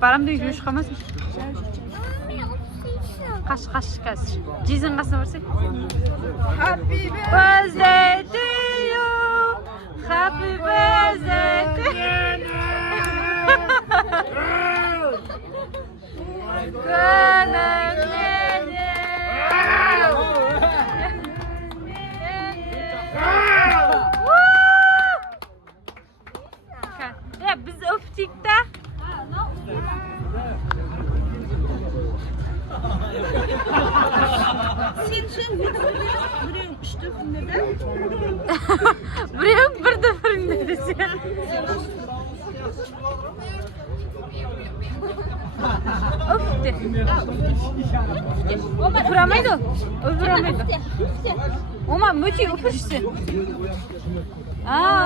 Param da yüzmüş kamas. Kaç. Cizin kasına varsın. Happy Birthday to you. Happy birthday to you. Ya biz öptük de. Sen buraya işte neden? Buraya bir de fırın dedesi. Öptü. Öpüramaydı. Öpüramaydı. Oma müthiş öpüştü. Aa.